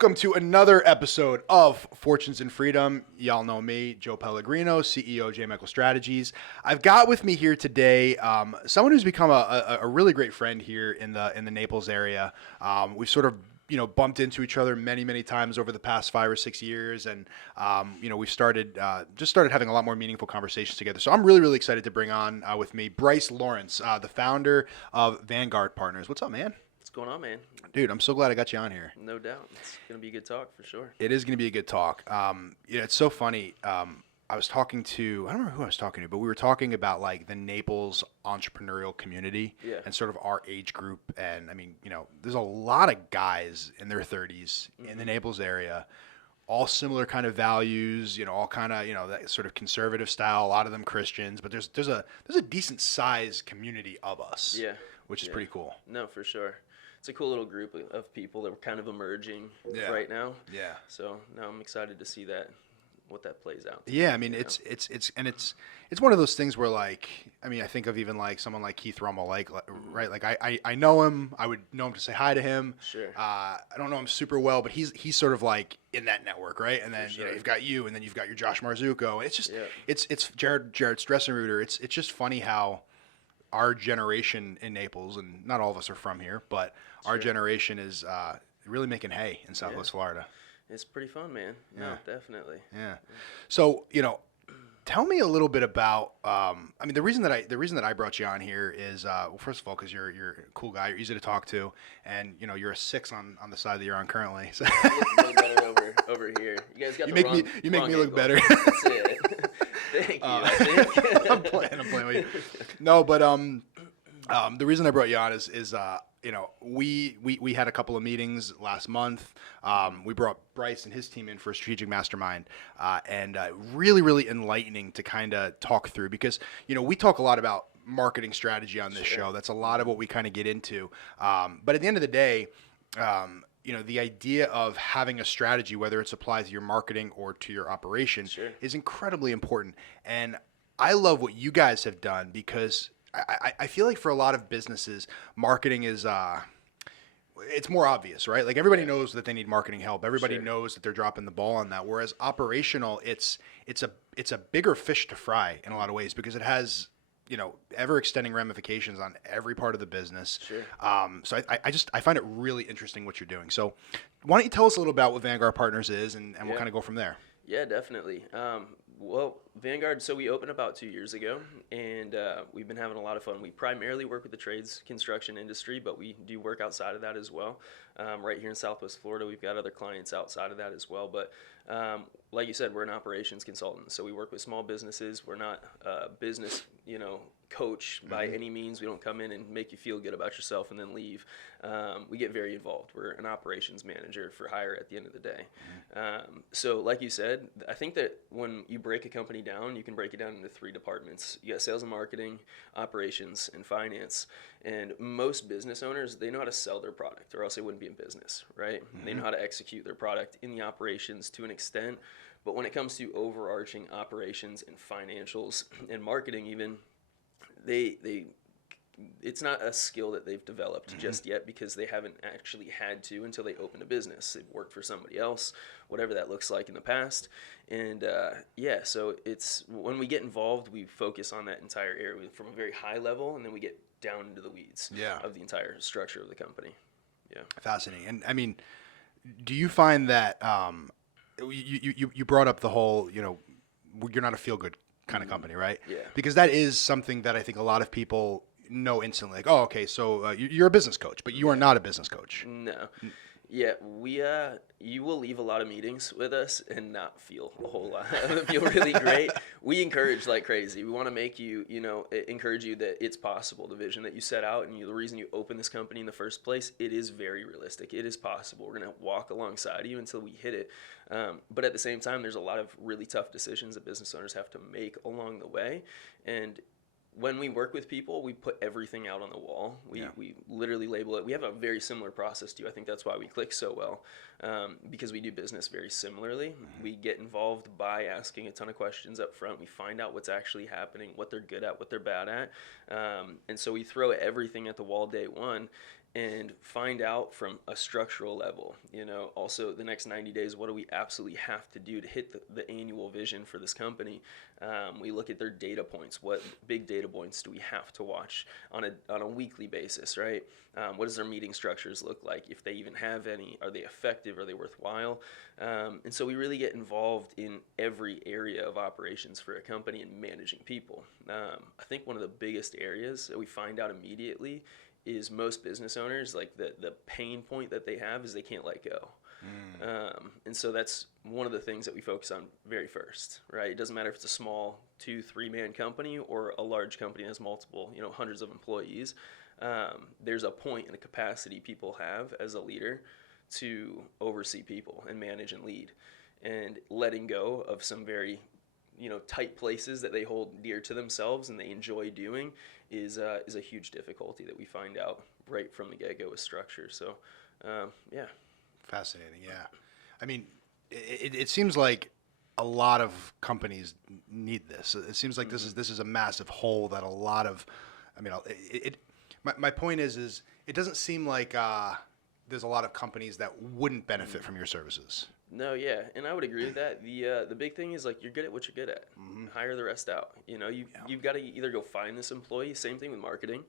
Welcome to another episode of Fortunes and Freedom. Y'all know me, Joe Pellegrino, CEO of J. Michael Strategies. I've got with me here today someone who's become a really great friend here in the Naples area. We've sort of bumped into each other many times over the past 5 or 6 years, and we've started having a lot more meaningful conversations together. So I'm really excited to bring on with me Bryce Lawrence, the founder of Vanguard Partners. What's up, man? What's going on, man? Dude, I'm so glad I got you on here. No doubt. It's going to be a good talk for sure. It is going to be a good talk. It's so funny. I was talking to, I don't remember who I was talking to, but we were talking about like the Naples entrepreneurial community and sort of our age group. And I mean, there's a lot of guys in their 30s in the Naples area, all similar kind of values, all kind of, that sort of conservative style, a lot of them Christians, but there's a decent sized community of us, which is pretty cool. No, for sure. It's a cool little group of people that we're kind of emerging right now. Yeah. So now I'm excited to see what that plays out. Yeah, I mean, it's one of those things where I think of even like someone like Keith Rummel, right? Like I know him, I would know him to say hi to him. Sure. I don't know him super well, but he's sort of like in that network, right? And then you've got you, and then you've got your Josh Marzuko. It's just it's Jared Stressenruder. It's just funny how our generation in Naples, and not all of us are from here, but our generation is really making hay in Southwest Florida. It's pretty fun, man. No, definitely. Yeah. So, tell me a little bit about. The reason that I brought you on here is, well, first of all, because you're a cool guy, you're easy to talk to, and you're a 6 on the side that you're on currently. So. You look a little better over here. You guys got you the make wrong. You make me look better. That's it. Thank you. I think. I'm playing with you. No, but the reason I brought you on is we had a couple of meetings last month. We brought Bryce and his team in for a strategic mastermind, and really enlightening to kind of talk through, because we talk a lot about marketing strategy on this show. That's a lot of what we kind of get into. But at the end of the day, the idea of having a strategy, whether it's applied to your marketing or to your operation, is incredibly important. And I love what you guys have done, because I feel like for a lot of businesses, marketing is it's more obvious, right? Like everybody knows that they need marketing help. Everybody knows that they're dropping the ball on that. Whereas operational, it's a bigger fish to fry in a lot of ways, because it has ever extending ramifications on every part of the business. So I find it really interesting what you're doing. So why don't you tell us a little about what Vanguard Partners is, and we'll kind of go from there. Yeah, definitely. Well, Vanguard, so we opened about 2 years ago, and we've been having a lot of fun. We primarily work with the trades construction industry, but we do work outside of that as well. Right here in Southwest Florida, we've got other clients outside of that as well. But like you said, we're an operations consultant, so we work with small businesses. We're not a business, coach by any means. We don't come in and make you feel good about yourself and then leave. We get very involved. We're an operations manager for hire at the end of the day. So like you said, I think that when you break a company down, you can break it down into 3 departments. You got sales and marketing, operations, and finance. And most business owners, they know how to sell their product, or else they wouldn't be in business, right? They know how to execute their product in the operations to an extent. But when it comes to overarching operations and financials and marketing even, it's not a skill that they've developed just yet, because they haven't actually had to until they opened a business. They've worked for somebody else, whatever that looks like in the past. And so it's when we get involved, we focus on that entire area from a very high level, and then we get down into the weeds of the entire structure of the company. Yeah. Fascinating. And I mean, do you find that you brought up the whole, you're not a feel-good kind of company, right? Yeah. Because that is something that I think a lot of people know instantly. Like, oh, okay, so you're a business coach, but you are not a business coach. No. Yeah, you will leave a lot of meetings with us and not feel a whole lot. Feel really great. We encourage like crazy. We want to make you, encourage you that it's possible. The vision that you set out and the reason you open this company in the first place, it is very realistic. It is possible. We're going to walk alongside you until we hit it. But at the same time, there's a lot of really tough decisions that business owners have to make along the way. And when we work with people, we put everything out on the wall. We literally label it. We have a very similar process to you. I think that's why we click so well, because we do business very similarly. We get involved by asking a ton of questions up front. We find out what's actually happening, what they're good at, what they're bad at. And so we throw everything at the wall day one. and find out from a structural level, also the next 90 days, what do we absolutely have to do to hit the annual vision for this company? We look at their data points. What big data points do we have to watch on a weekly basis, right? What does their meeting structures look like? If they even have any, are they effective? Are they worthwhile? And so we really get involved in every area of operations for a company and managing people. I think one of the biggest areas that we find out immediately is most business owners, like the pain point that they have is they can't let go. And so that's one of the things that we focus on very first, right? It doesn't matter if it's a small 2-3 man company or a large company that has multiple, hundreds of employees. There's a point and a capacity people have as a leader to oversee people and manage and lead, and letting go of some very tight places that they hold dear to themselves and they enjoy doing is a huge difficulty that we find out right from the get-go with structure. So, yeah. Fascinating, yeah. I mean, it seems like a lot of companies need this. It seems like this is a massive hole that a lot of, my point is it doesn't seem like there's a lot of companies that wouldn't benefit from your services. No, yeah, and I would agree with that. The big thing is, like, you're good at what you're good at. Hire the rest out. You've got to either go find this employee. Same thing with marketing.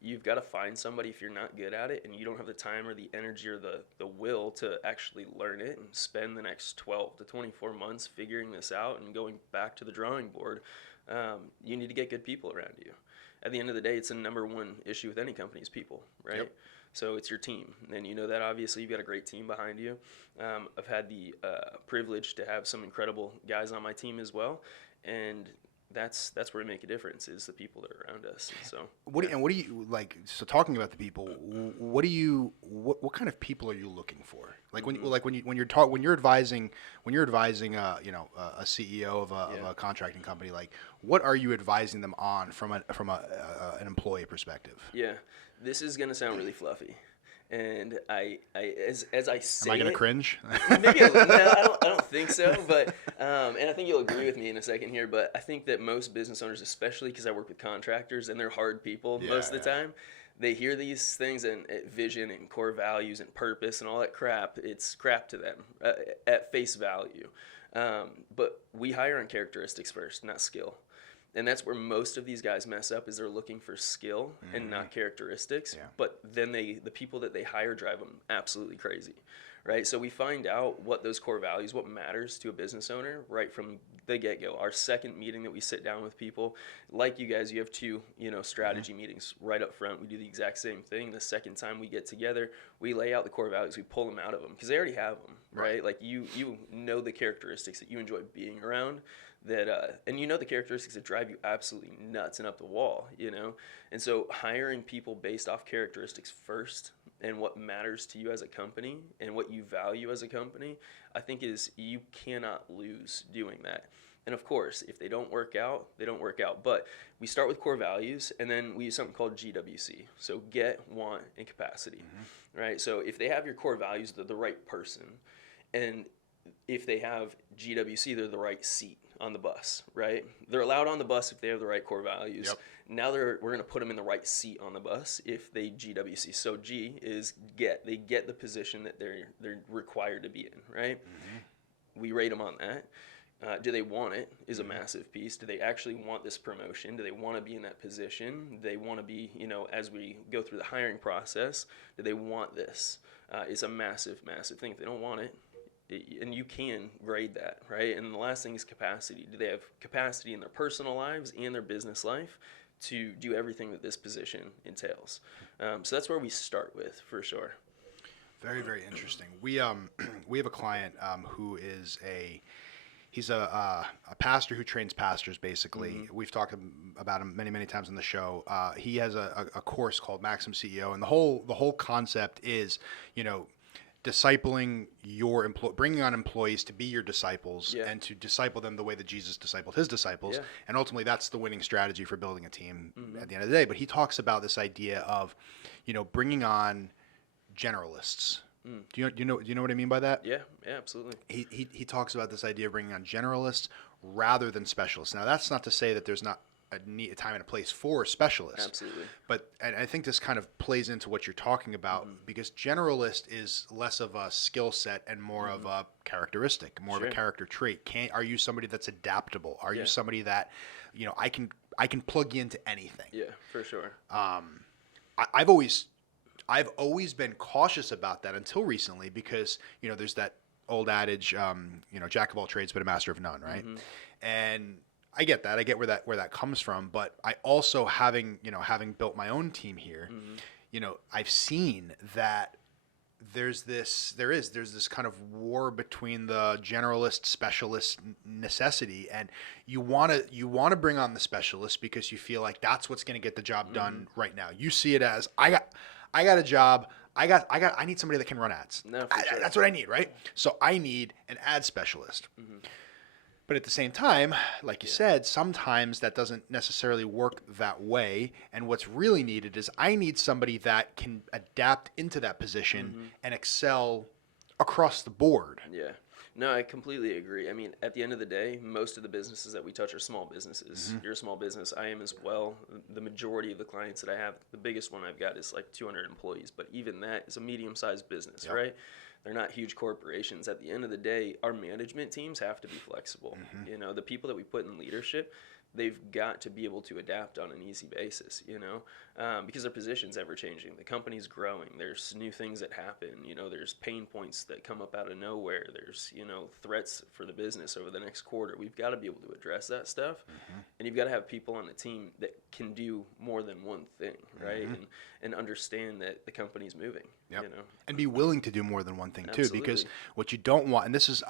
You've got to find somebody if you're not good at it and you don't have the time or the energy or the will to actually learn it and spend the next 12 to 24 months figuring this out and going back to the drawing board. You need to get good people around you. At the end of the day, it's the number one issue with any company is people, right? Yep. So it's your team, and that obviously you've got a great team behind you. I've had the privilege to have some incredible guys on my team as well, and that's where we make a difference is the people that are around us. And so what do you like? So talking about the people, what kind of people are you looking for? Like when you're advising a CEO of a contracting company, like what are you advising them on from an employee perspective? Yeah. This is gonna sound really fluffy, and as I say, am I gonna cringe? Maybe no, I don't think so. But and I think you'll agree with me in a second here. But I think that most business owners, especially because I work with contractors and they're hard people most of the time, they hear these things and vision and core values and purpose and all that crap. It's crap to them at face value. But we hire on characteristics first, not skill. And that's where most of these guys mess up is they're looking for skill and not characteristics. Yeah. But then the people that they hire drive them absolutely crazy, right? So we find out what those core values, what matters to a business owner right from the get-go. Our second meeting that we sit down with people, like you guys, you have two, strategy meetings right up front. We do the exact same thing. The second time we get together, we lay out the core values. We pull them out of them because they already have them, right? Like you know the characteristics that you enjoy being around. And the characteristics that drive you absolutely nuts and up the wall, And so hiring people based off characteristics first and what matters to you as a company and what you value as a company, I think you cannot lose doing that. And of course, if they don't work out, they don't work out. But we start with core values, and then we use something called GWC. So get, want, and capacity, right? So if they have your core values, they're the right person. And if they have GWC, they're the right seat on the bus, right? They're allowed on the bus if they have the right core values. Yep. Now we're going to put them in the right seat on the bus if they GWC. So G is they get the position that they're required to be in, right? We rate them on that. Do they want it is a massive piece. Do they actually want this promotion? Do they want to be in that position? Do they want to be, as we go through the hiring process, do they want this? It's a massive, massive thing. If they don't want it, and you can grade that, right? And the last thing is capacity. Do they have capacity in their personal lives and their business life to do everything that this position entails? So that's where we start with, for sure. Very, very interesting. We have a client who is he's a pastor who trains pastors, basically. We've talked about him many, many times on the show. He has a course called Maximum CEO, and the whole concept is, discipling bringing on employees to be your disciples and to disciple them the way that Jesus discipled his disciples. Yeah. And ultimately that's the winning strategy for building a team at the end of the day. But he talks about this idea of, bringing on generalists. Do you know what I mean by that? Yeah, absolutely. He talks about this idea of bringing on generalists rather than specialists. Now that's not to say that there's not a time and a place for specialists. Absolutely. But and I think this kind of plays into what you're talking about because generalist is less of a skill set and more of a characteristic, more of a character trait. Are you somebody that's adaptable? Are you somebody that, I can plug you into anything? Yeah, for sure. I've always been cautious about that until recently because, there's that old adage, jack of all trades, but a master of none, right? And I get that. I get where that comes from. But I also having built my own team here, I've seen that there's this kind of war between the generalist specialist necessity, and you want to bring on the specialist because you feel like that's what's going to get the job done right now. You see it as I got a job. I need somebody that can run ads. No, for sure. That's what I need, right? So I need an ad specialist. But at the same time, like you said, sometimes that doesn't necessarily work that way. And what's really needed is I need somebody that can adapt into that position and excel across the board. Yeah. No, I completely agree. I mean, at the end of the day, most of the businesses that we touch are small businesses. You're a small business. I am as well. The majority of the clients that I have, the biggest one I've got is like 200 employees. But even that is a medium-sized business, right? They're not huge corporations. At the end of the day, our management teams have to be flexible. The people that we put in leadership, they've got to be able to adapt on an easy basis, because their position's ever changing. The company's growing. There's new things that happen. There's pain points that come up out of nowhere. There's, threats for the business over the next quarter. We've got to be able to address that stuff. And you've got to have people on the team that can do more than one thing, right? And understand that the company's moving, And be willing to do more than one thing too, Absolutely. because what you don't want, and this is,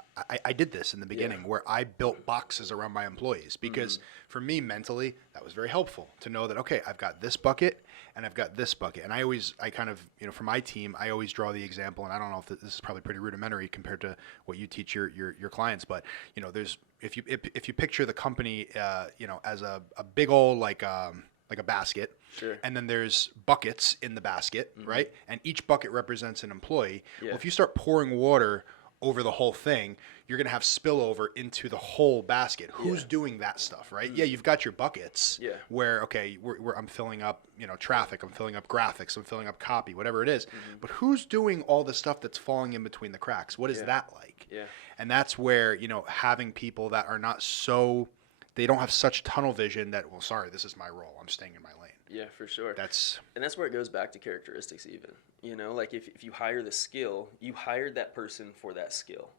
I did this in the beginning where I built boxes around my employees because for me mentally, that was very helpful to know that, okay, I've got this bucket and I've got this bucket. And I kind of, for my team, I always draw the example, and I don't know if this is probably pretty rudimentary compared to what you teach your clients, but there's, if you picture the company, as a big old, like a basket. Sure. And then there's buckets in the basket, right? And each bucket represents an employee. Yeah. Well, if you start pouring water over the whole thing, you're going to have spillover into the whole basket. Who's doing that stuff, right? Yeah, you've got your buckets where, okay, I'm filling up, traffic, I'm filling up graphics, I'm filling up copy, whatever it is. But who's doing all the stuff that's falling in between the cracks? What is that like? Yeah. And that's where, having people that are not so, they don't have such tunnel vision that, well, sorry, this is my role. I'm staying in my lane. Yeah, for sure. And that's where it goes back to characteristics even. Like if you hire the skill, you hired that person for that skill.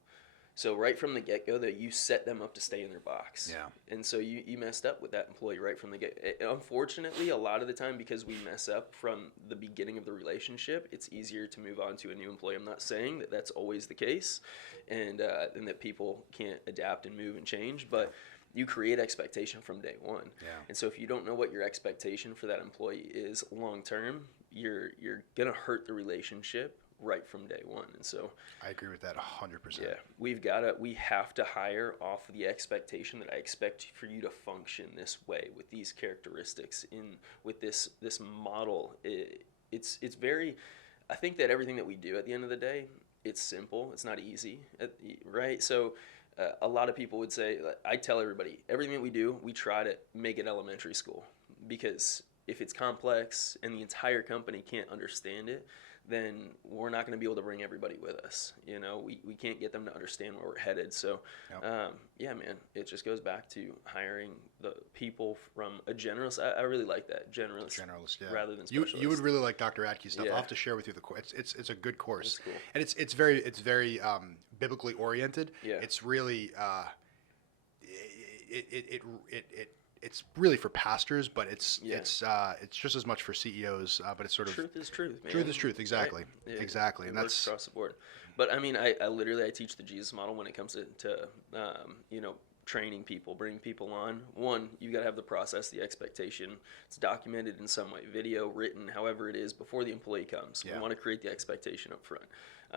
So right from the get-go that you set them up to stay in their box. Yeah. And so you messed up with that employee right from the get. Unfortunately, a lot of the time because we mess up from the beginning of the relationship, it's easier to move on to a new employee. I'm not saying that that's always the case and that people can't adapt and move and change, but you create expectation from day one. Yeah. And so if you don't know what your expectation for that employee is long term, you're going to hurt the relationship right from day one. And so I agree with that 100%. Yeah, we have to hire off of the expectation that I expect for you to function this way with these characteristics with this model. It's very, I think that everything that we do at the end of the day, it's simple. It's not easy, right? So a lot of people would say, I tell everybody, everything that we do, we try to make it elementary school, because if it's complex and the entire company can't understand it, then we're not going to be able to bring everybody with us. We can't get them to understand where we're headed. So, yeah, man, it just goes back to hiring the people from a generalist. I really like that, generalist, rather than specialist. You would really like Dr. Adke's stuff. Yeah. I'll have to share with you the course. It's a good course. That's cool. And it's very biblically oriented. Yeah. It's really it's really for pastors, but it's just as much for CEOs. But it's sort of truth is truth, man. Truth is truth, exactly, right? Yeah. exactly, It and works that's across the board. But I mean, I literally teach the Jesus model when it comes to training people, bringing people on. One, you got to have the process, the expectation. It's documented in some way, video, written, however it is, before the employee comes. Yeah. We want to create the expectation up front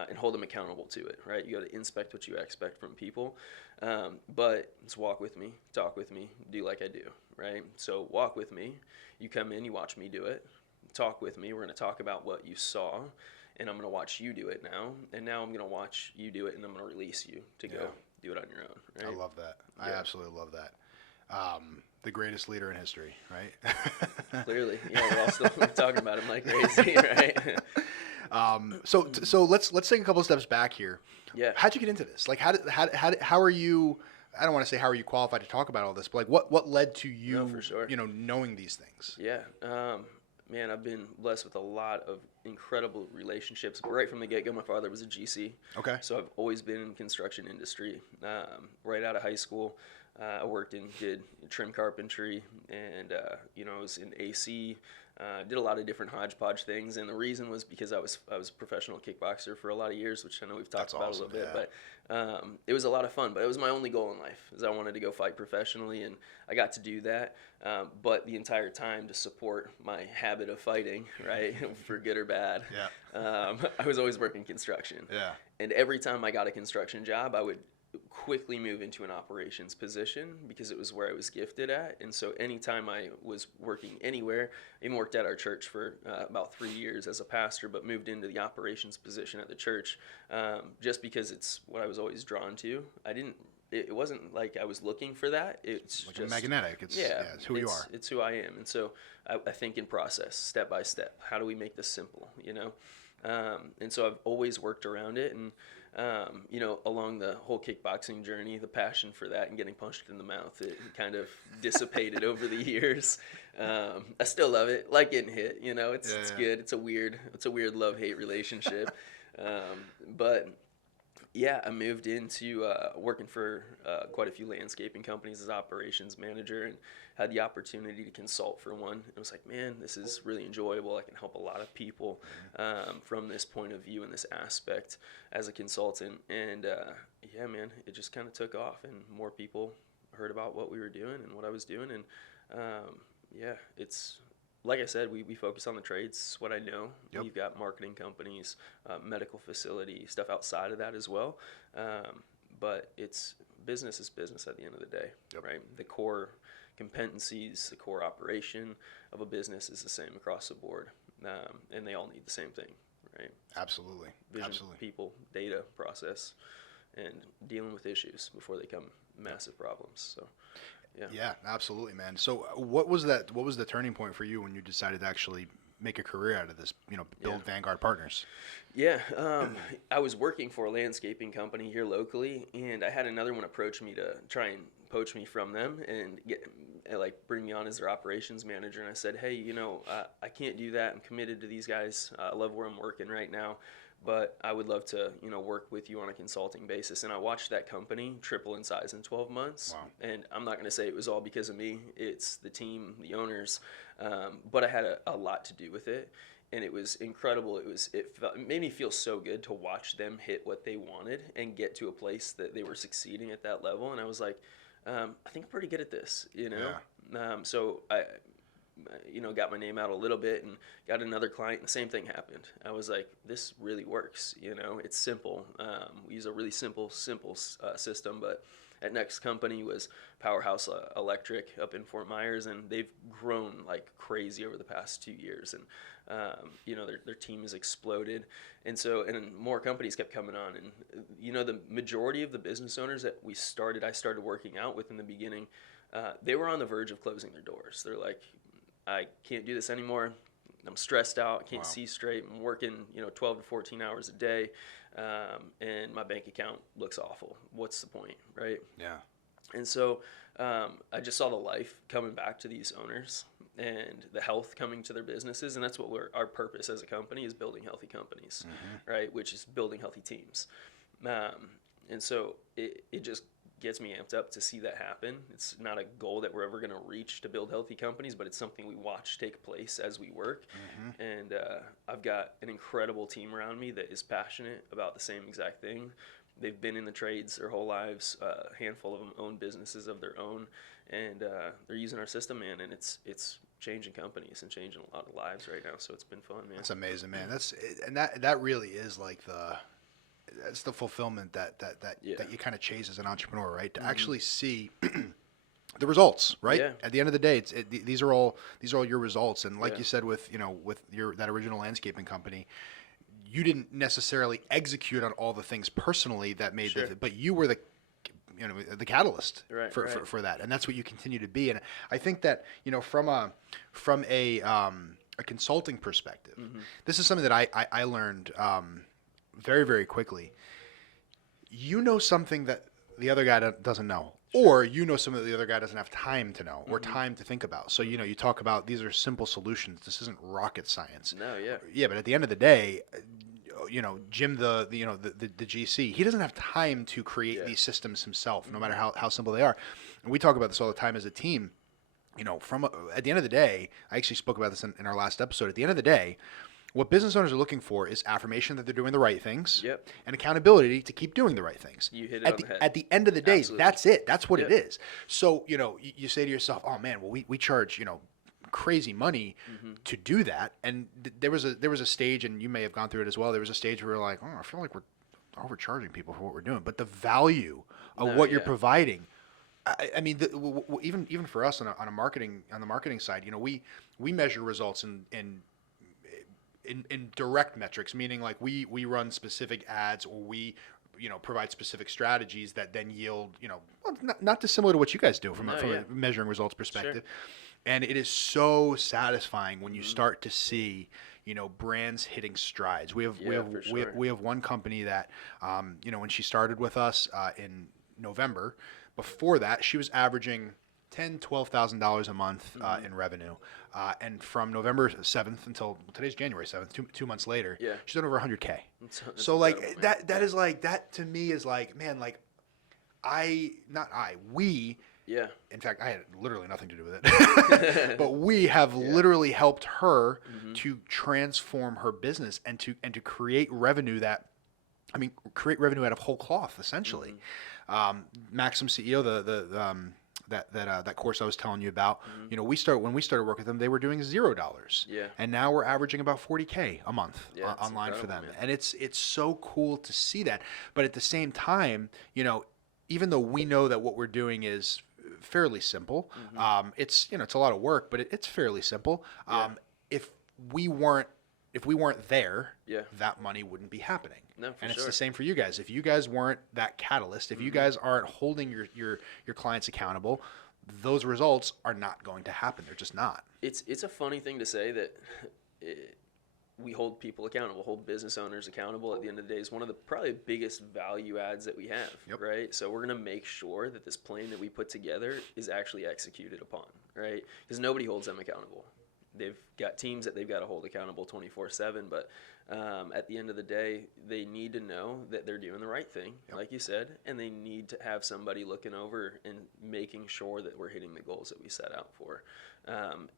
and hold them accountable to it, right? You got to inspect what you expect from people. But it's walk with me, talk with me, do like I do, right? So walk with me. You come in, you watch me do it. Talk with me. We're going to talk about what you saw, and I'm going to watch you do it now. And now I'm going to watch you do it, and I'm going to release you to go do it on your own. Right? I love that. I absolutely love that. The greatest leader in history, right? Clearly, yeah, we're all still talking about him like crazy, right? So let's take a couple of steps back here. Yeah. How'd you get into this? Like, how are you? I don't want to say how are you qualified to talk about all this, but like, what led to you, No, for sure. knowing these things? Yeah, man, I've been blessed with a lot of incredible relationships. Right from the get-go, my father was a GC. Okay. So I've always been in construction industry. Right out of high school, I did trim carpentry, and I was in AC. Did a lot of different hodgepodge things, and the reason was because I was a professional kickboxer for a lot of years, which I know we've talked about a little bit. Yeah. But it was a lot of fun. But it was my only goal in life, is I wanted to go fight professionally, and I got to do that. But the entire time, to support my habit of fighting, right, for good or bad, I was always working construction. Yeah. And every time I got a construction job, I would quickly move into an operations position because it was where I was gifted at. And so anytime I was working anywhere, I even worked at our church for about 3 years as a pastor, but moved into the operations position at the church just because it's what I was always drawn to. It wasn't like I was looking for that. It's like just magnetic. It's who you are. It's who I am. And so I think in process, step by step. How do we make this simple, And so I've always worked around it. And along the whole kickboxing journey, the passion for that and getting punched in the mouth, it kind of dissipated over the years. I still love it, like getting hit. It's good. It's a weird love-hate relationship. But yeah, I moved into working for quite a few landscaping companies as operations manager, and had the opportunity to consult for one. It was like, man, this is really enjoyable. I can help a lot of people from this point of view and this aspect as a consultant. And yeah, man, it just kind of took off, and more people heard about what we were doing and what I was doing. And yeah, it's like I said, we focus on the trades. It's what I know. Yep. We've got marketing companies, medical facility, stuff outside of that as well. But business is business at the end of the day, right? The core competencies, the core operation of a business is the same across the board, and they all need the same thing, right? Absolutely. Vision, Absolutely. people, data, process, and dealing with issues before they become massive problems. So. Yeah, absolutely, man. So what was the turning point for you when you decided to actually make a career out of this, build Vanguard Partners? Yeah, I was working for a landscaping company here locally, and I had another one approach me to try and poach me from them and bring me on as their operations manager. And I said, hey, I can't do that. I'm committed to these guys. I love where I'm working right now, but I would love to, work with you on a consulting basis. And I watched that company triple in size in 12 months. Wow. And I'm not going to say it was all because of me. It's the team, the owners, but I had a lot to do with it. And it was incredible. It made me feel so good to watch them hit what they wanted and get to a place that they were succeeding at that level. And I was like, I think I'm pretty good at this, Yeah. So I got my name out a little bit and got another client, and the same thing happened. I was like, this really works, it's simple. We use a really simple system, but at next company was Powerhouse Electric up in Fort Myers, and they've grown like crazy over the past 2 years, and their team has exploded. And so, and more companies kept coming on, and the majority of the business owners that I started working out with in the beginning, they were on the verge of closing their doors. They're like, I can't do this anymore. I'm stressed out. I can't see straight. I'm working, 12 to 14 hours a day, and my bank account looks awful. What's the point, right? Yeah. And so I just saw the life coming back to these owners and the health coming to their businesses, and that's what our purpose as a company is, building healthy companies, right? Which is building healthy teams. And so it just gets me amped up to see that happen. It's not a goal that we're ever going to reach to build healthy companies, but it's something we watch take place as we work. And I've got an incredible team around me that is passionate about the same exact thing. They've been in the trades their whole lives. A handful of them own businesses of their own, and they're using our system, man. And it's changing companies and changing a lot of lives right now. So it's been fun, man. That's amazing, man. That really is like that's the fulfillment that you kind of chase as an entrepreneur, right? To actually see the results, right? Yeah. At the end of the day, these are all your results. And like you said, with that original landscaping company, you didn't necessarily execute on all the things personally that made but you were the catalyst Right, for that, and that's what you continue to be. And I think that from a consulting perspective, this is something that I learned very, very quickly. Something that the other guy doesn't know, or something that the other guy doesn't have time to know or time to think about. So you talk about these are simple solutions. This isn't rocket science. No, yeah. Yeah, but at the end of the day, Jim, the GC, he doesn't have time to create these systems himself, no matter how simple they are. And we talk about this all the time as a team. At the end of the day, I actually spoke about this in our last episode. At the end of the day, what business owners are looking for is affirmation that they're doing the right things, and accountability to keep doing the right things. You hit it on the head. At the end of the day, Absolutely. that's it. That's what it is. So you say to yourself, "Oh man, well we charge crazy money to do that." And there was a stage, and you may have gone through it as well. There was a stage where we're like, "Oh, I feel like we're overcharging people for what we're doing," but the value of what you're providing. I mean, even for us on the marketing side, we measure results in direct metrics, meaning like we run specific ads, or we provide specific strategies that then yield not dissimilar to what you guys do from a measuring results perspective. Sure. And it is so satisfying when you start to see brands hitting strides. We have one company that when she started with us in November. Before that, she was averaging $12,000 a month in revenue, and from November 7th until today's January 7th, 2 months later, she's done over 100K. That's so like that is like, that to me is like, man, like we. Yeah. In fact, I had literally nothing to do with it, but we have literally helped her to transform her business and to create revenue create revenue out of whole cloth, essentially. Maxim CEO, that course I was telling you about, when we started working with them, they were doing $0. Yeah. And now we're averaging about 40K a month online for them. Man. And it's so cool to see that. But at the same time, even though we know that what we're doing is fairly simple, it's a lot of work, but it's fairly simple. If we weren't there, that money wouldn't be happening. No, and it's the same for you guys. If you guys weren't that catalyst, if you guys aren't holding your clients accountable, those results are not going to happen. They're just not. It's a funny thing to say that we hold people accountable, hold business owners accountable. At the end of the day, is one of the probably biggest value adds that we have, right? So we're going to make sure that this plan that we put together is actually executed upon, right? Because nobody holds them accountable. They've got teams that they've got to hold accountable 24/7, but at the end of the day, they need to know that they're doing the right thing, like you said, and they need to have somebody looking over and making sure that we're hitting the goals that we set out for.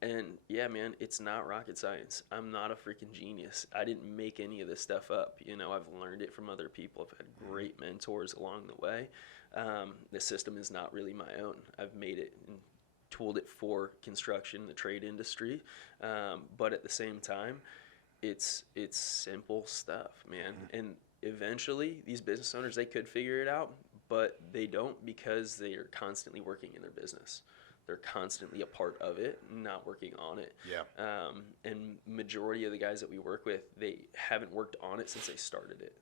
And yeah, man, it's not rocket science. I'm not a freaking genius. I didn't make any of this stuff up. I've learned it from other people. I've had great mentors along the way. The system is not really my own. I've made it and tooled it for construction, the trade industry, but at the same time, it's simple stuff, man. And eventually, these business owners, they could figure it out, but they don't, because they are constantly working in their business. They're constantly a part of it, not working on it. Yeah. And majority of the guys that we work with, they haven't worked on it since they started it.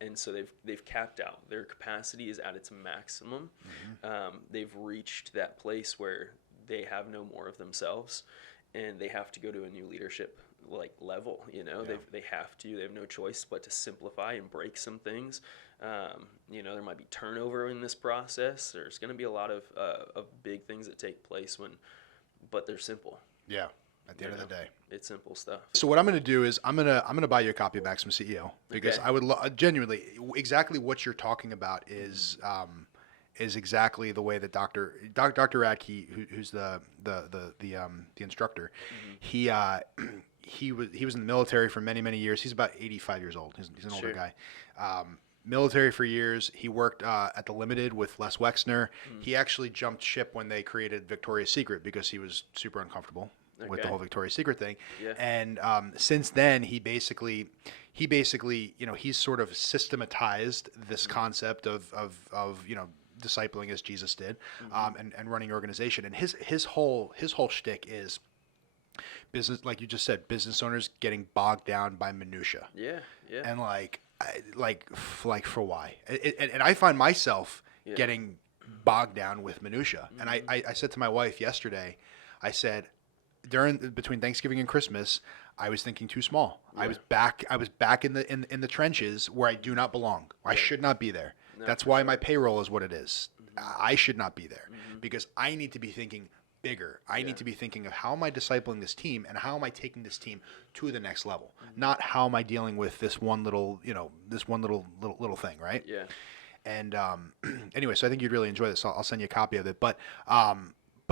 And so they've capped out. Their capacity is at its maximum. They've reached that place where they have no more of themselves, and they have to go to a new leadership level. They have no choice but to simplify and break some things. There might be turnover in this process. There's going to be a lot of big things that take place but they're simple. Yeah. At the end of the day, it's simple stuff. So what I'm going to do is I'm going to buy you a copy of Maxim CEO, because I would genuinely, exactly what you're talking about is exactly the way that Dr. Radke, who's the instructor, he was in the military for many years. He's about 85 years old. He's an older guy. Military for years. He worked at the Limited with Les Wexner. He actually jumped ship when they created Victoria's Secret because he was super uncomfortable with the whole Victoria's Secret thing. Yeah. And since then, he basically, he's sort of systematized this concept of discipling as Jesus did, and running an organization. And his whole shtick is business, like you just said, business owners getting bogged down by minutia. Yeah. And like for why? And I find myself getting bogged down with minutia. And I said to my wife yesterday, I said, between Thanksgiving and Christmas, I was thinking too small. Yeah. I was back in the trenches where I do not belong. I should not be there. No, that's why my payroll is what it is. I should not be there because I need to be thinking bigger. I need to be thinking of how am I discipling this team and how am I taking this team to the next level, not how am I dealing with this one little thing, right? Yeah. And anyway, so I think you'd really enjoy this. I'll send you a copy of it. But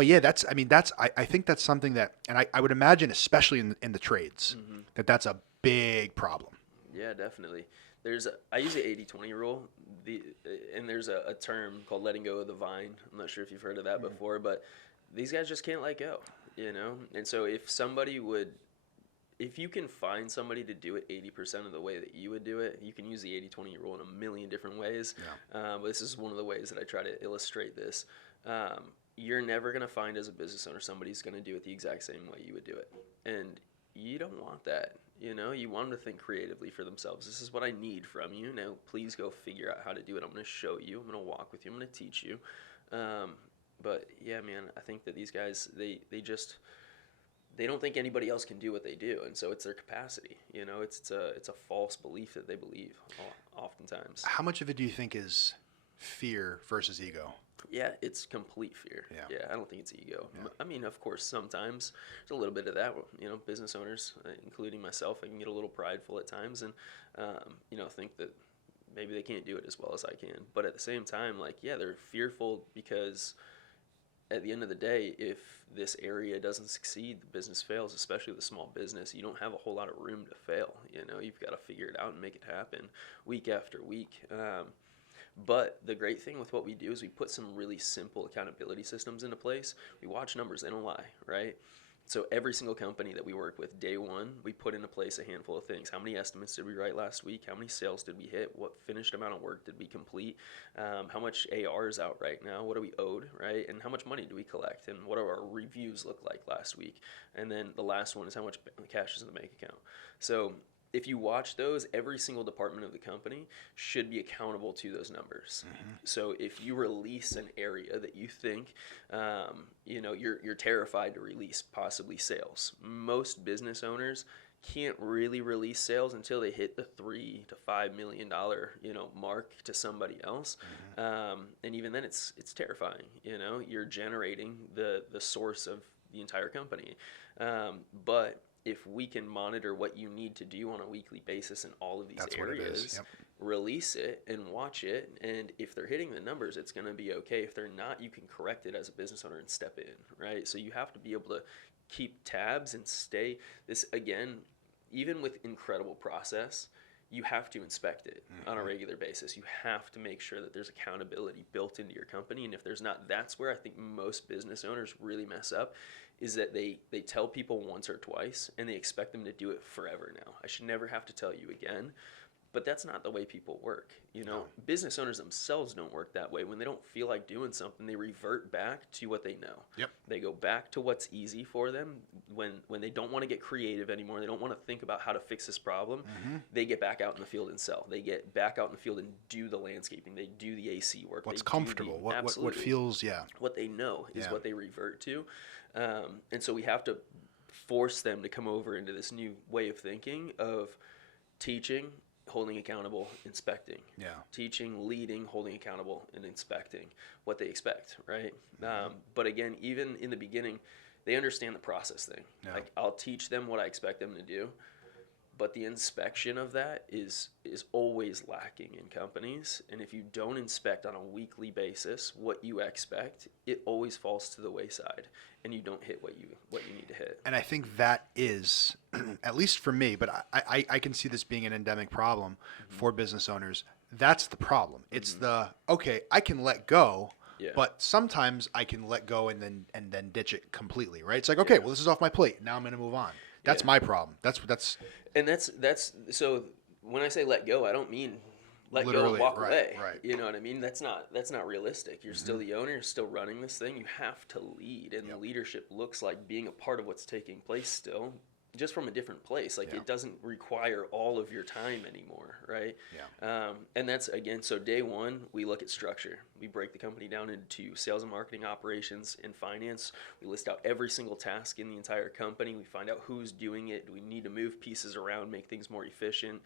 yeah, I think that's something that, and I would imagine, especially in the trades, that's a big problem. Yeah, definitely. I use the 80-20 rule, and there's a term called letting go of the vine. I'm not sure if you've heard of that before, but these guys just can't let go, And so if you can find somebody to do it 80% of the way that you would do it, you can use the 80-20 rule in a million different ways. Yeah. But this is one of the ways that I try to illustrate this. You're never going to find as a business owner somebody who's going to do it the exact same way you would do it. And you don't want that. You want them to think creatively for themselves. This is what I need from you. Now, please go figure out how to do it. I'm going to show you. I'm going to walk with you. I'm going to teach you. But yeah, man, I think that these guys, they don't think anybody else can do what they do. And so it's their capacity. It's a false belief that they believe oftentimes. How much of it do you think is fear versus ego? Yeah, it's complete fear. Yeah, I don't think it's ego. Yeah. I mean, of course, sometimes there's a little bit of that. Business owners, including myself, I can get a little prideful at times and, think that maybe they can't do it as well as I can. But at the same time, they're fearful because at the end of the day, if this area doesn't succeed, the business fails, especially the small business. You don't have a whole lot of room to fail. You've got to figure it out and make it happen week after week. But the great thing with what we do is we put some really simple accountability systems into place. We watch numbers, they don't lie, right? So every single company that we work with, day one, we put into place a handful of things. How many estimates did we write last week? How many sales did we hit? What finished amount of work did we complete? How much AR is out right now? What do we owed, right? And how much money do we collect? And what do our reviews look like last week? And then the last one is how much cash is in the bank account. So if you watch those, every single department of the company should be accountable to those numbers. So if you release an area that you think, you're terrified to release, possibly sales. Most business owners can't really release sales until they hit the $3 to $5 million, mark to somebody else. And even then, it's terrifying. You're generating the source of the entire company, but if we can monitor what you need to do on a weekly basis in all of these areas, release it and watch it, and if they're hitting the numbers, it's going to be okay. If they're not, you can correct it as a business owner and step in, right? So you have to be able to keep tabs and stay. This, again, even with incredible process, you have to inspect it on a regular basis. You have to make sure that there's accountability built into your company, and if there's not, that's where I think most business owners really mess up, is that they tell people once or twice and they expect them to do it forever now. I should never have to tell you again. But that's not the way people work. No. Business owners themselves don't work that way. When they don't feel like doing something, they revert back to what they know. Yep. They go back to what's easy for them. When they don't want to get creative anymore, they don't want to think about how to fix this problem, they get back out in the field and sell. They get back out in the field and do the landscaping. They do the AC work. What's comfortable, what feels, what they know is what they revert to. And so we have to force them to come over into this new way of thinking of teaching, holding accountable, inspecting. Yeah. Teaching, leading, holding accountable, and inspecting what they expect, right? But again, even in the beginning, they understand the process thing. Yeah. Like, I'll teach them what I expect them to do, but the inspection of that is always lacking in companies. And if you don't inspect on a weekly basis what you expect, it always falls to the wayside, and you don't hit what you need to hit. And I think that is, at least for me, but I can see this being an endemic problem for business owners. That's the problem. It's okay, I can let go, but sometimes I can let go and then ditch it completely, right? It's like, okay, well, this is off my plate. Now I'm going to move on. That's my problem. That's so when I say let go, I don't mean let go and walk away. Right. You know what I mean? That's not realistic. You're still the owner. You're still running this thing. You have to lead, and leadership looks like being a part of what's taking place still, just from a different place. Like, it doesn't require all of your time anymore, right? And that's, again, so day one, we look at structure. We break the company down into sales and marketing, operations, and finance. We list out every single task in the entire company. We find out who's doing it. Do we need to move pieces around, make things more efficient?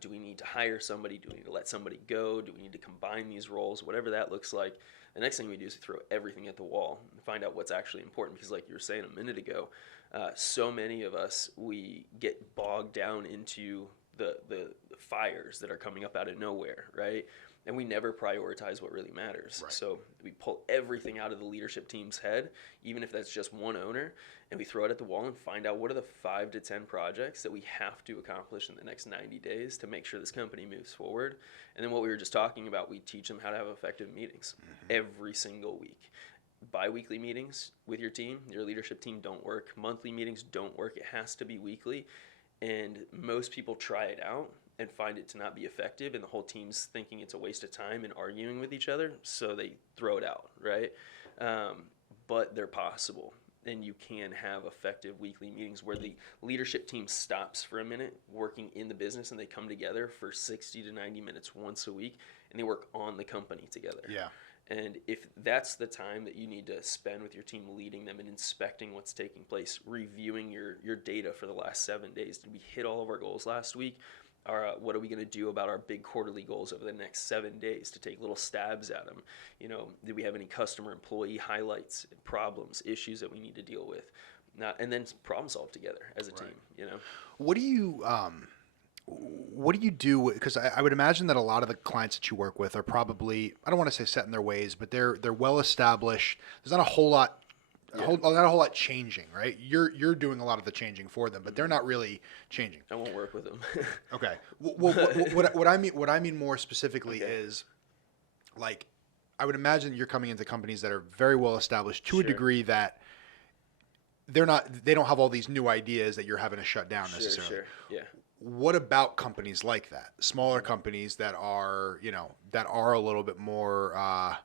Do we need to hire somebody? Do we need to let somebody go? Do we need to combine these roles? Whatever that looks like. The next thing we do is throw everything at the wall and find out what's actually important, because like you were saying a minute ago, so many of us, we get bogged down into the fires that are coming up out of nowhere, right? And we never prioritize what really matters. Right. So we pull everything out of the leadership team's head, even if that's just one owner, and we throw it at the wall and find out what are the 5 to 10 projects that we have to accomplish in the next 90 days to make sure this company moves forward. And then what we were just talking about, we teach them how to have effective meetings every single week. Bi-weekly meetings with your team, your leadership team, don't work. Monthly meetings don't work. It has to be weekly. And most people try it out and find it to not be effective, and the whole team's thinking it's a waste of time and arguing with each other, so they throw it out, right? But they're possible, and you can have effective weekly meetings where the leadership team stops for a minute working in the business, and they come together for 60 to 90 minutes once a week, and they work on the company together. Yeah. And if that's the time that you need to spend with your team, leading them and inspecting what's taking place, reviewing your data for the last 7 days, did we hit all of our goals last week? What are we going to do about our big quarterly goals over the next 7 days to take little stabs at them? You know, did we have any customer employee highlights, problems, issues that we need to deal with? And then problem solve together as a team, you know? What do you do? Because I would imagine that a lot of the clients that you work with are probably, I don't want to say set in their ways, but they're well established. There's not a whole lot, not a whole lot changing, right? You're doing a lot of the changing for them, but they're not really changing. I won't work with them. Okay. Well, what I mean more specifically is, like, I would imagine you're coming into companies that are very well established to a degree that they don't have all these new ideas that you're having to shut down necessarily. Sure. Yeah. What about companies like that? Smaller companies that are, that are a little bit more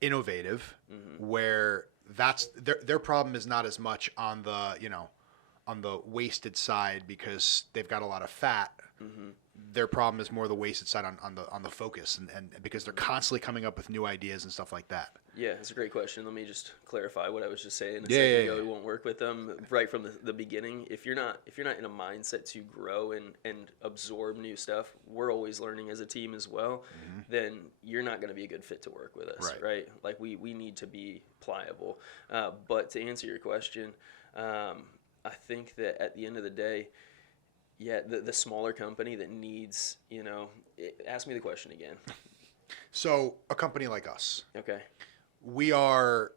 innovative, where that's their problem is not as much on the wasted side because they've got a lot of fat. Their problem is more the wasted side on the focus, and because they're constantly coming up with new ideas and stuff like that. Yeah, it's a great question. Let me just clarify what I was just saying a second ago. We won't work with them right from the beginning. If you're not in a mindset to grow and absorb new stuff, we're always learning as a team as well, then you're not going to be a good fit to work with us, right? Like we need to be pliable. But to answer your question, I think that at the end of the day, the smaller company that needs, ask me the question again. So a company like us. Okay. We are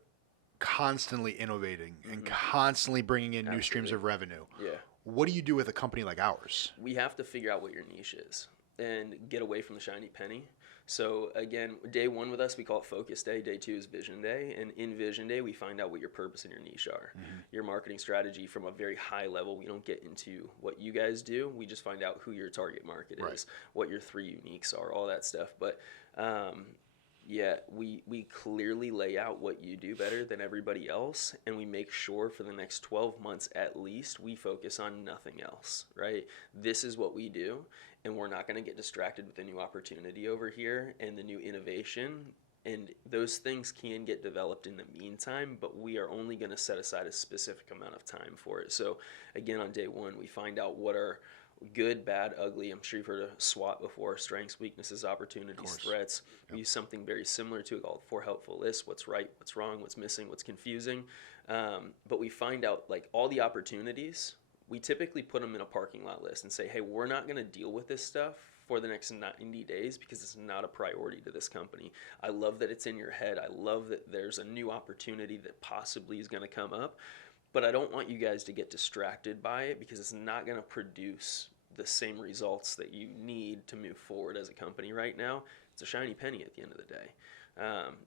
constantly innovating and constantly bringing in new streams of revenue. Yeah. What do you do with a company like ours? We have to figure out what your niche is and get away from the shiny penny. So again, day one with us, we call it Focus Day. Day two is Vision Day. And in Vision Day, we find out what your purpose and your niche are. Your marketing strategy from a very high level. We don't get into what you guys do. We just find out who your target market is, what your 3 uniques are, all that stuff. But we clearly lay out what you do better than everybody else, and we make sure for the next 12 months at least we focus on nothing else, right? This is what we do, and we're not going to get distracted with the new opportunity over here and the new innovation, and those things can get developed in the meantime, but we are only going to set aside a specific amount of time for it. So again, on day one, we find out what are good, bad, ugly. I'm sure you've heard of SWOT before: strengths, weaknesses, opportunities, threats. We use something very similar to it called 4 helpful lists: what's right, what's wrong, what's missing, what's confusing. But we find out, like, all the opportunities, we typically put them in a parking lot list and say, hey, we're not going to deal with this stuff for the next 90 days because it's not a priority to this company. I love that it's in your head. I love that there's a new opportunity that possibly is going to come up. But I don't want you guys to get distracted by it because it's not going to produce the same results that you need to move forward as a company right now. It's a shiny penny at the end of the day.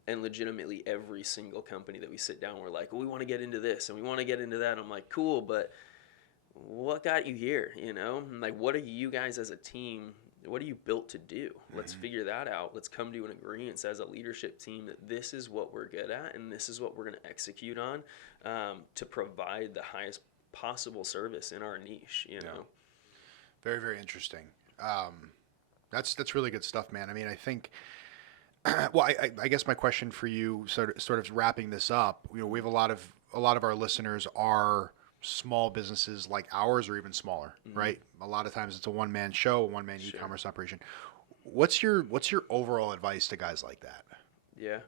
And legitimately every single company that we sit down, we're like, well, we want to get into this and we want to get into that. And I'm like, cool, but what got you here? And like, what are you guys as a team, what are you built to do? Let's figure that out. Let's come to an agreement as a leadership team that this is what we're good at and this is what we're going to execute on to provide the highest possible service in our niche, you know? Very, very interesting. That's really good stuff, man. I mean, I think, well, I guess my question for you, sort of wrapping this up, you know, we have a lot of our listeners are small businesses like ours or even smaller, right? A lot of times it's a one-man show, a one-man e-commerce operation. What's your overall advice to guys like that? Yeah.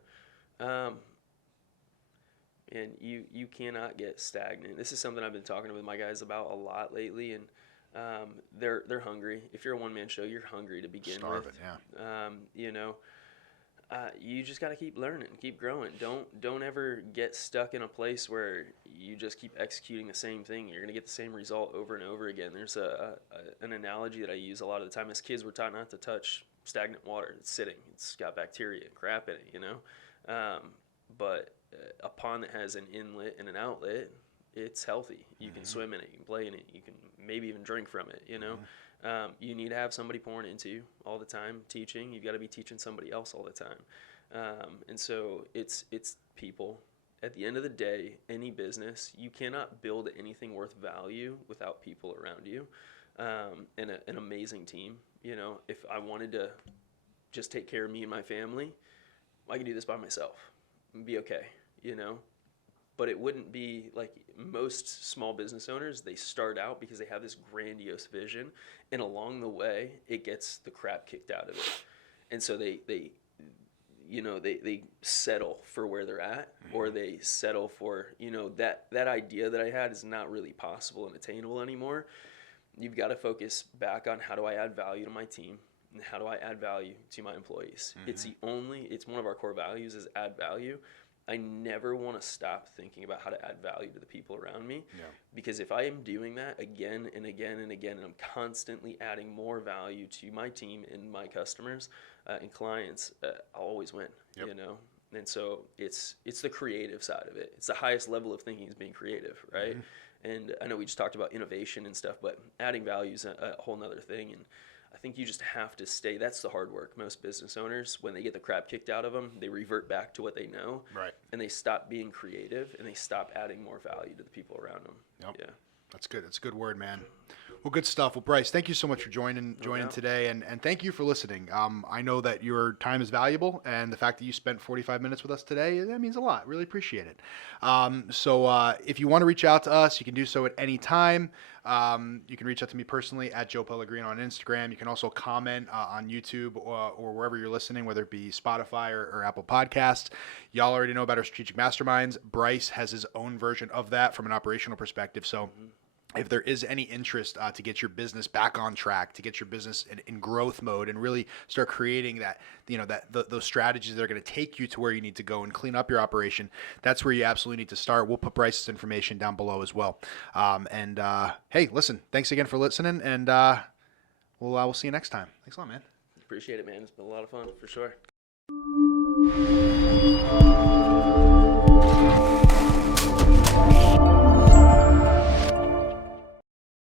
And you cannot get stagnant. This is something I've been talking with my guys about a lot lately, and they're hungry. If you're a one-man show, you're hungry to begin Starving, with. You know, you just got to keep learning, keep growing. Don't ever get stuck in a place where you just keep executing the same thing. You're gonna get the same result over and over again. There's an analogy that I use a lot of the time. As kids, we're taught not to touch stagnant water. It's sitting. It's got bacteria and crap in it, you know. But a pond that has an inlet and an outlet, it's healthy. You can swim in it, you can play in it, you can maybe even drink from it, you know. You need to have somebody pouring into you all the time, teaching. You've got to be teaching somebody else all the time. And so it's people. At the end of the day, any business, you cannot build anything worth value without people around you, and an amazing team. You know, if I wanted to just take care of me and my family, I could do this by myself and be okay, you know. But it wouldn't be like most small business owners. They start out because they have this grandiose vision, and along the way, it gets the crap kicked out of it. And so they settle for where they're at, or they settle for, you know, that idea that I had is not really possible and attainable anymore. You've got to focus back on, how do I add value to my team, and how do I add value to my employees? It's one of our core values is add value. I never want to stop thinking about how to add value to the people around me, because if I am doing that again and again and again, and I'm constantly adding more value to my team and my customers and clients, I'll always win, you know? And so it's the creative side of it. It's the highest level of thinking is being creative, right? And I know we just talked about innovation and stuff, but adding value is a whole nother thing. And I think you just have to stay. That's the hard work. Most business owners, when they get the crap kicked out of them, they revert back to what they know, right? And they stop being creative, and they stop adding more value to the people around them. Yeah, that's good. That's a good word, man. Well, good stuff. Well, Bryce, thank you so much for joining today, and thank you for listening. I know that your time is valuable, and the fact that you spent 45 minutes with us today, that means a lot. Really appreciate it. So if you want to reach out to us, you can do so at any time. You can reach out to me personally at Joe Pellegrino on Instagram. You can also comment on YouTube or wherever you're listening, whether it be Spotify or Apple Podcasts. Y'all already know about our strategic masterminds. Bryce has his own version of that from an operational perspective. So if there is any interest to get your business back on track, to get your business in growth mode and really start creating that, you know, those strategies that are going to take you to where you need to go and clean up your operation, that's where you absolutely need to start. We'll put Bryce's information down below as well. Hey, listen, thanks again for listening, and we'll see you next time. Thanks a lot, man. Appreciate it, man. It's been a lot of fun for sure.